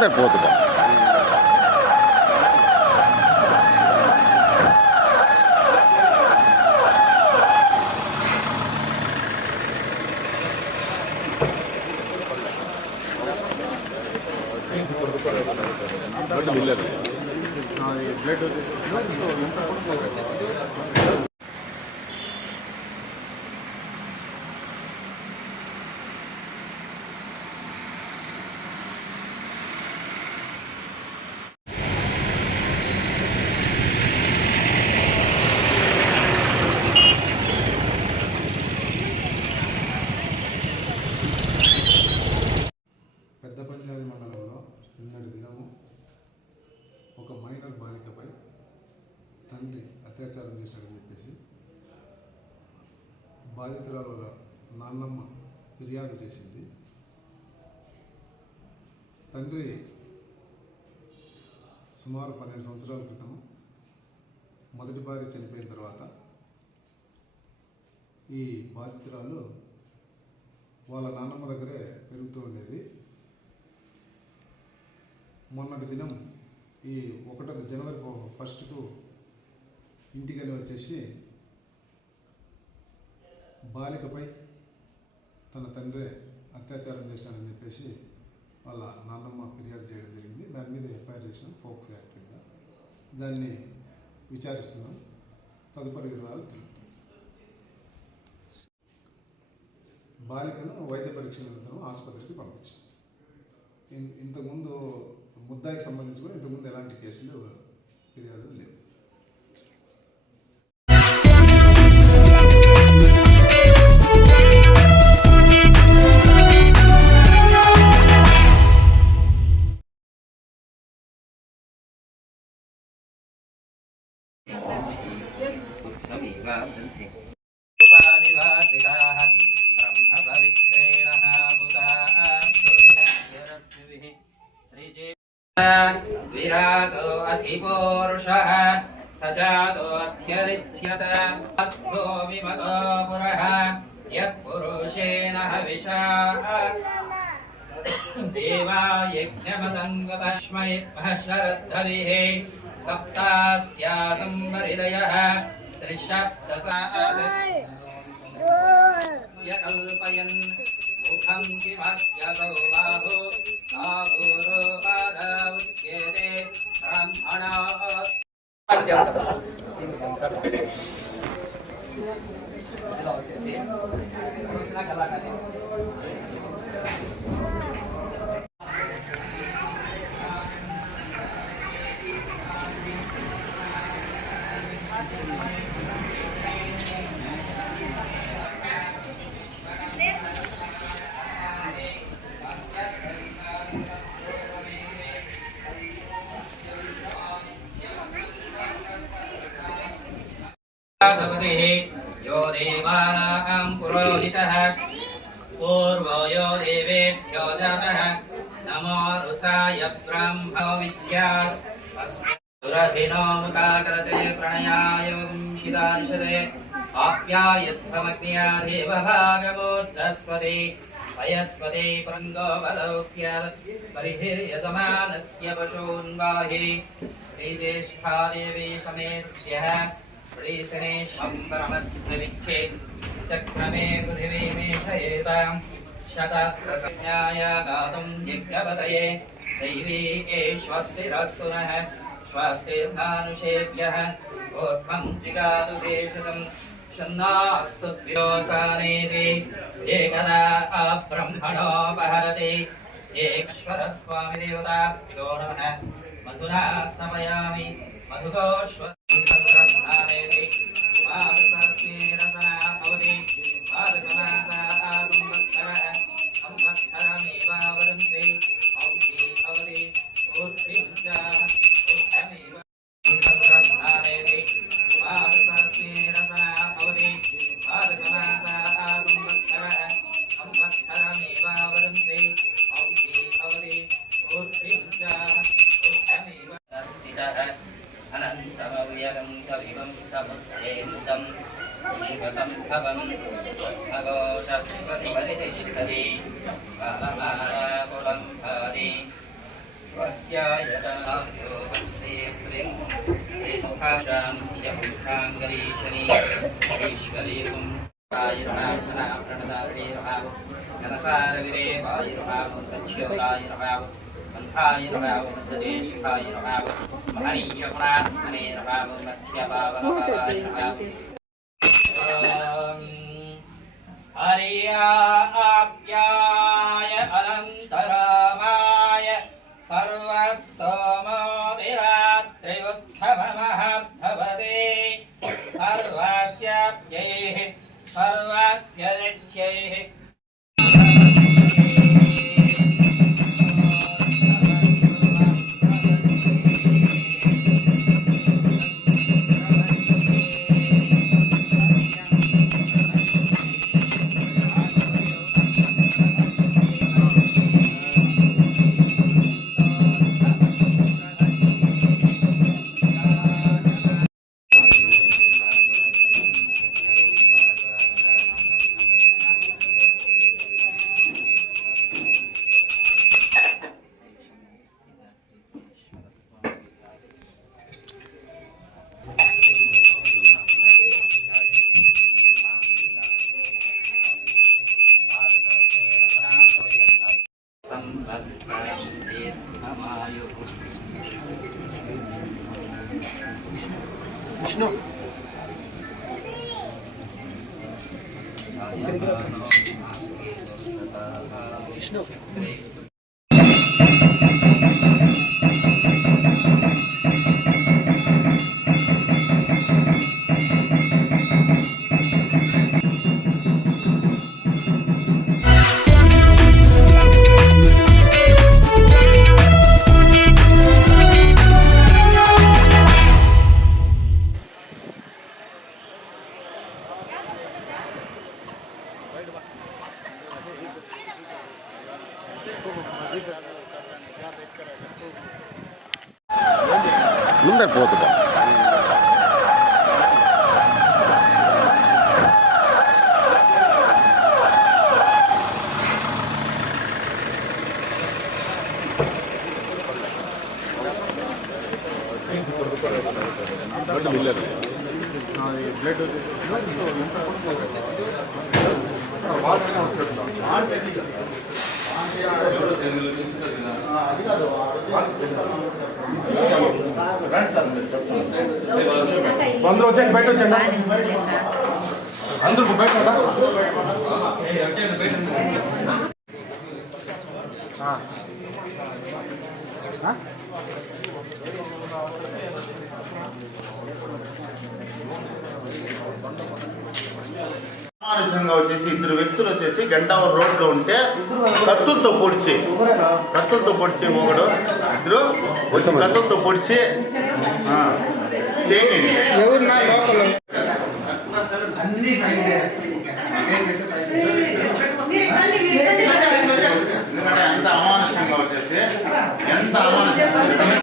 ముందర పోతుంది. పెద్దపంజారి మండలంలో నిన్నటి దినము ఒక మైనర్ బాలికపై తండ్రి అత్యాచారం చేశాడని చెప్పేసి బాధితురాలు నాన్నమ్మ ఫిర్యాదు చేసింది. తండ్రి సుమారు 12 సంవత్సరాల క్రితం మొదటి భార్య చనిపోయిన తర్వాత ఈ బాధితురాలు వాళ్ళ నాన్నమ్మ దగ్గరే పెరుగుతూ ఉండేది. మొన్నటి దినం ఈ 1 జనవరి 1కు ఇంటికని వచ్చేసి బాలికపై తన తండ్రి అత్యాచారం చేసినాడని చెప్పేసి వాళ్ళ నాన్నమ్మ ఫిర్యాదు చేయడం జరిగింది. దాని మీద ఎఫ్ఐఆర్ చేసినాం, ఫోక్స్ యాక్ట్ కింద. దాన్ని విచారిస్తున్నాం. తదుపరి వివరాలు తెలుపుతాం. బాలికను వైద్య పరీక్ష నిమిత్తం ఆసుపత్రికి పంపించాం. ఇంతకుముందు ముద్దాయికి సంబంధించి కూడా ఇంతకుముందు ఎలాంటి కేసులు ఫిర్యాదులు లేవు. विराजो अधिपूरुषः सजातोऽध्यरिच्यत अद्धो विमतो पुरः यत्पुरुषेण हविषा देवा यज्ञमतङ्गतस्मै शरद्धविः सप्तास्यासं वरिदयः त्रिशब्दसात् यकल्पयन् मुखं किमस्यसौ बाहु यो देवानां पुरोहितः पूर्वो यो देवेभ्यो जातः नमो रुचाय ब्रह्मो विद्यात् सुरभिनो मुताकरते प्रणयाय शिदांशते आप्यायध्वमग्न्या देवभागमोर्जस्वते वयस्वते प्रन्दो बलौस्य परिभिर्यजमानस्य पशून्वाहि श्रीज्येष्ठा देवी समेत्स्यः श्रीशनेश्वरमस्मविच्छे चक्रमे पृथिवी मेषयेतां शतसंज्ञाय गातुं यज्ञपतये दैवी स्वस्तिरस्तु नः स्वस्तिर्मानुषेभ्यः ऊर्ध्वं जिगातु देशतं शन्नास्तु द्व्योसानेति एकदा ब्रह्मणोपहरति ईश्वरस्वामी देवताभ्यो नमः मधुना स्नपयामि मधुतोष्व शिवसम्भवं अघोषपतिपरितिष्ठति बालमालापुरं भाति यदास्यो वन्दे श्री श्रेष्ठाशान्त्यमुखाङ्गरीशनी ईश्वरी पुंसायुर्नाथना प्रणदाभिर्भाव घनसारविरे वायुर्भावोदच्योरायुर्भाव मन्थायुर्भाव मध्यदेशकायुर्भाव महनीयगुणात्मनेर्भाव मध्यभावनभावायुर्भाव हरियाप्याय अनन्तरामाय सर्वस्तोमोदिरात्रिवुत्थमः भवते सर्वस्याप्यैः सर्वस्य लक्ष्यैः విష్ణు విష్ణు ಮುಂದೆ ಹೋಗ್ತದೆ అందరూ వచ్చేయండి, బయట వచ్చేయండి, అందరూ బయట మానసికంగా వచ్చేసి ఇద్దరు వ్యక్తులు వచ్చేసి గంటావరం రోడ్లో ఉంటే కత్తులతో పొడిచి ఒకడు ఇద్దరు వచ్చి కత్తులతో పొడిచి చేయండి. ఎందుకంటే ఎంత అమానుషంగా వచ్చేసి ఎంత అమానుషంగా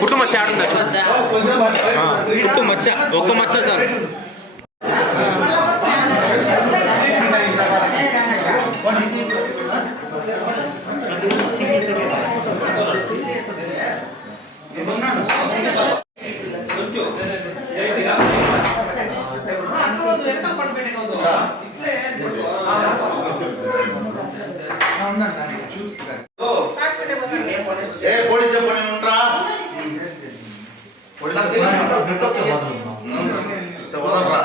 పుట్టు మచ్చ ఆడుందా పుట్టు మచ్చ ఒక్క మచ్చ సార్ పోలీసు పని ఉండరా వదలరా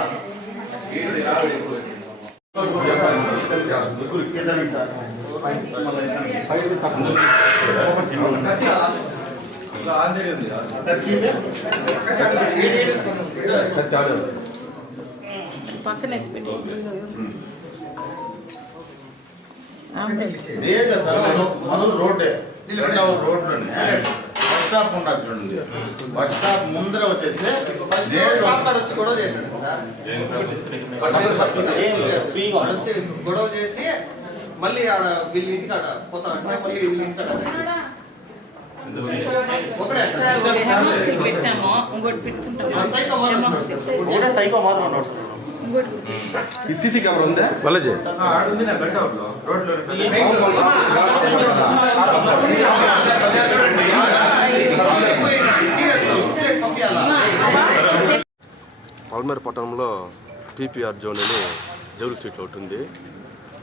పక్కన ఎత్తి పెట్టి లేదు సార్ మొదలు రోడ్డే రెండవ రోడ్లోనే బస్ స్టాప్ ఉండదు చూడండి. బస్ స్టాప్ ముందర వచ్చేసి గొడవ చేసి మళ్ళీ ఆడ వీళ్ళ ఇంటికి ఆడ పోతా అంటే మళ్ళీ వీళ్ళ ఇంటికి ఒకటే పెట్టాము ఇంకోటి పెట్టుకుంటాము సైకో మాత్రం సీసీ కెమెరా ఉందా వాళ్ళజీ ఆడుంది నా బెడ్ అవుట్ రోడ్లో పాల్మేర్ పట్టణంలో పీపీఆర్ జోన్ అని జౌలు స్ట్రీట్లో ఒకటి ఉంది.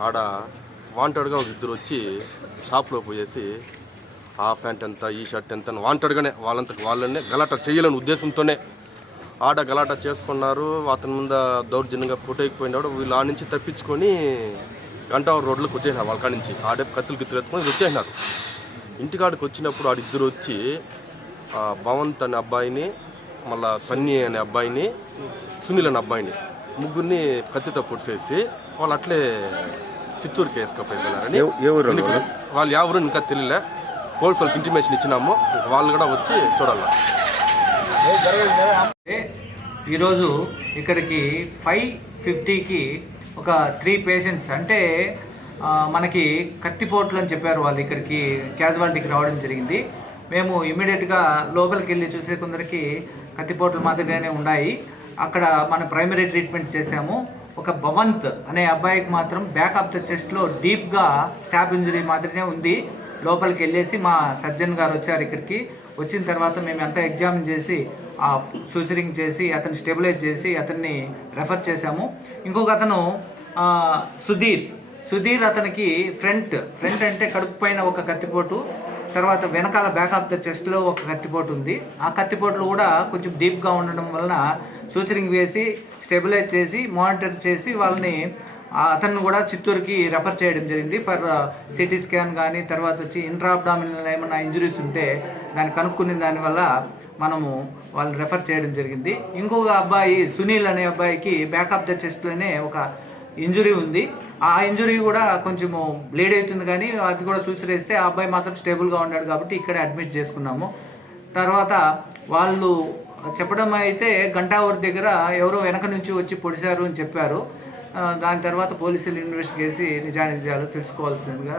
ఆడ వాంటెడ్గా ఒక ఇద్దరు వచ్చి షాప్లో పోయేసి ఆ ప్యాంట్ ఎంత ఈ షర్ట్ ఎంత అని వాంటెడ్గానే వాళ్ళనే గలాట చేయాలని ఉద్దేశంతోనే ఆడ గలాట చేసుకున్నారు. అతని ముందు దౌర్జన్యంగా కొట్టేయకపోయినాడు. వీళ్ళు ఆ నుంచి తప్పించుకొని గంటావరం రోడ్లోకి వచ్చేసినారు. వాళ్ళ కాడి నుంచి ఆడే కత్తులు ఎత్తుకొని వచ్చేసినారు. ఇంటికాడికి వచ్చినప్పుడు ఆడిద్దరు వచ్చి భవంత్ అనే అబ్బాయిని, మళ్ళా సన్నీ అనే అబ్బాయిని, సునీల్ అనే అబ్బాయిని ముగ్గురిని కత్తితో పొడిచేసి వాళ్ళు అట్లే చిత్తూరుకి వేసుకపోయినారని. వాళ్ళు ఎవరు ఇంకా తెలియలే. పోలీసు వాళ్ళకి ఇంటిమేషన్ ఇచ్చినాము. వాళ్ళు కూడా వచ్చి చూడాలి. ఈరోజు ఇక్కడికి 5:50కి ఒక 3 పేషెంట్స్ అంటే మనకి కత్తిపోట్లు అని చెప్పారు. వాళ్ళు ఇక్కడికి క్యాజువాలిటీకి రావడం జరిగింది. మేము ఇమ్మీడియట్గా లోపలికి వెళ్ళి చూసే కొందరికి కత్తిపోట్లు మాదిరిగానే ఉన్నాయి. అక్కడ మన ప్రైమరీ ట్రీట్మెంట్ చేశాము. ఒక భవంత్ అనే అబ్బాయికి మాత్రం బ్యాక్ ఆఫ్ ద చెస్ట్లో డీప్గా స్టాబ్ ఇంజరీ మాదిరినే ఉంది. లోపలికి వెళ్ళేసి మా సర్జన్ గారు వచ్చారు. ఇక్కడికి వచ్చిన తర్వాత మేము అంతా ఎగ్జామిన్ చేసి సూచరింగ్ చేసి అతన్ని స్టెబిలైజ్ చేసి అతన్ని రెఫర్ చేశాము. ఇంకొక అతను సుధీర్ అతనికి ఫ్రంట్ అంటే కడుపు పైన ఒక కత్తిపోటు, తర్వాత వెనకాల బ్యాక్ ఆఫ్ ద చెస్ట్లో ఒక కత్తిపోటు ఉంది. ఆ కత్తిపోట్లు కూడా కొంచెం డీప్గా ఉండడం వలన సూచరింగ్ వేసి స్టెబిలైజ్ చేసి మానిటర్ చేసి వాళ్ళని అతన్ని కూడా చిత్తూరుకి రెఫర్ చేయడం జరిగింది ఫర్ సిటీ స్కాన్. కానీ తర్వాత వచ్చి ఇంట్రాబ్డామినల్ ఏమైనా ఇంజురీస్ ఉంటే దాన్ని కనుక్కునే దానివల్ల మనము వాళ్ళని రెఫర్ చేయడం జరిగింది. ఇంకొక అబ్బాయి సునీల్ అనే అబ్బాయికి బ్యాక్ ఆఫ్ ద చెస్ట్లోనే ఒక ఇంజురీ ఉంది. ఆ ఇంజురీ కూడా కొంచెము బ్లీడ్ అవుతుంది, కానీ అది కూడా సూచరిస్తే ఆ అబ్బాయి మాత్రం స్టేబుల్గా ఉన్నాడు కాబట్టి ఇక్కడే అడ్మిట్ చేసుకున్నాము. తర్వాత వాళ్ళు చెప్పడం అయితే గంటావూరు దగ్గర ఎవరో వెనక నుంచి వచ్చి పొడిచారు అని చెప్పారు. దాని తర్వాత పోలీసులు ఇన్వెస్టిగేట్ చేసి నిజానిజాలు తెలుసుకోవాల్సిందిగా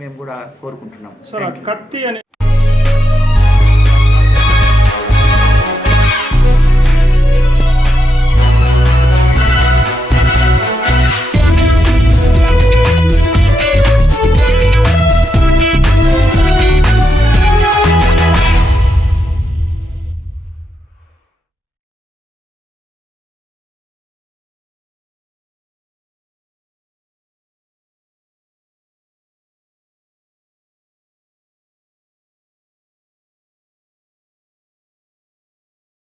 మేము కూడా కోరుకుంటున్నాం.